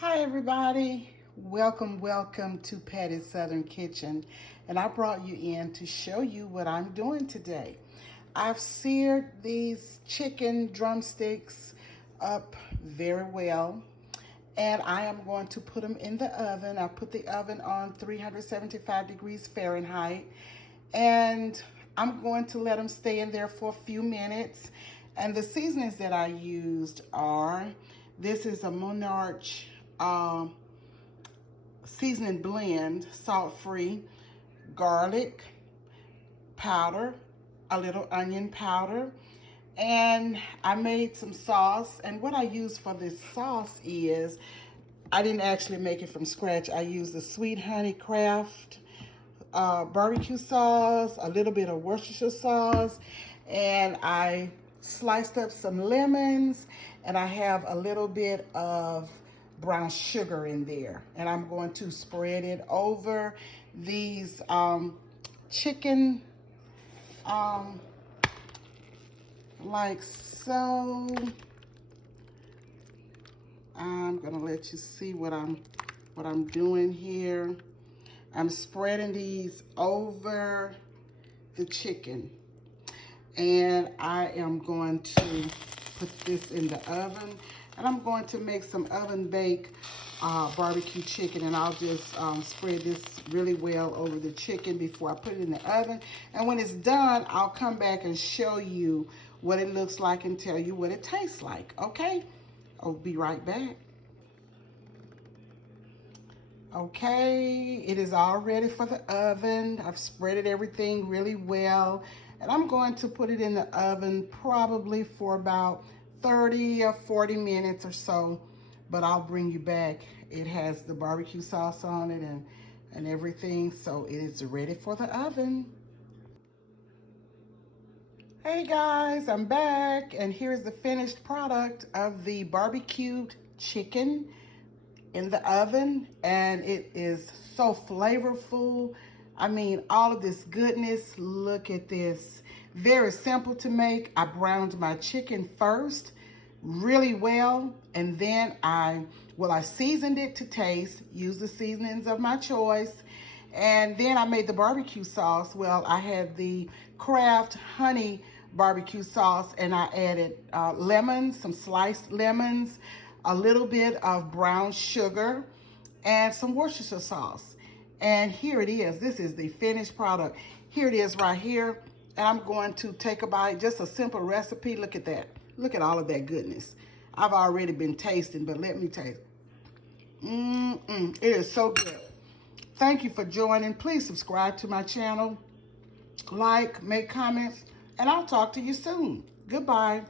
Hi everybody, welcome to Patti's Southern Kitchen, and I brought you in to show you what I'm doing today. I've seared these chicken drumsticks up very well, and I am going to put them in the oven. I put the oven on 375 degrees Fahrenheit, and I'm going to let them stay in there for a few minutes. And the seasonings that I used are, this is a Monarch seasoning blend, salt-free, garlic powder, a little onion powder, and I made some sauce. And what I used for this sauce is, I didn't actually make it from scratch. I used the Sweet Honey Kraft barbecue sauce, a little bit of Worcestershire sauce, and I sliced up some lemons, and I have a little bit of brown sugar in there, and I'm going to spread it over these chicken like so. I'm gonna let you see what I'm doing here. I'm spreading these over the chicken, and I am going to put this in the oven, and I'm going to make some oven bake barbecue chicken, and I'll just spread this really well over the chicken before I put it in the oven. And when it's done, I'll come back and show you what it looks like and tell you what it tastes like, okay? I'll be right back. Okay, it is all ready for the oven. I've spreaded everything really well, and I'm going to put it in the oven probably for about 30 or 40 minutes or so, but I'll bring you back. It has the barbecue sauce on it and everything, so it is ready for the oven. Hey guys, I'm back, and here's the finished product of the barbecued chicken in the oven, and it is so flavorful. I mean, all of this goodness. Look at this. Very simple to make. I browned my chicken first really well, and then I seasoned it to taste, used the seasonings of my choice, and then I made the barbecue sauce. Well, I had the Kraft Honey barbecue sauce, and I added lemons, some sliced lemons, a little bit of brown sugar, and some Worcestershire sauce. And here it is. This is the finished product. Here it is right here. And I'm going to take a bite, just a simple recipe. Look at that. Look at all of that goodness. I've already been tasting, but let me taste. It is so good. Thank you for joining. Please subscribe to my channel, like, make comments, and I'll talk to you soon. Goodbye.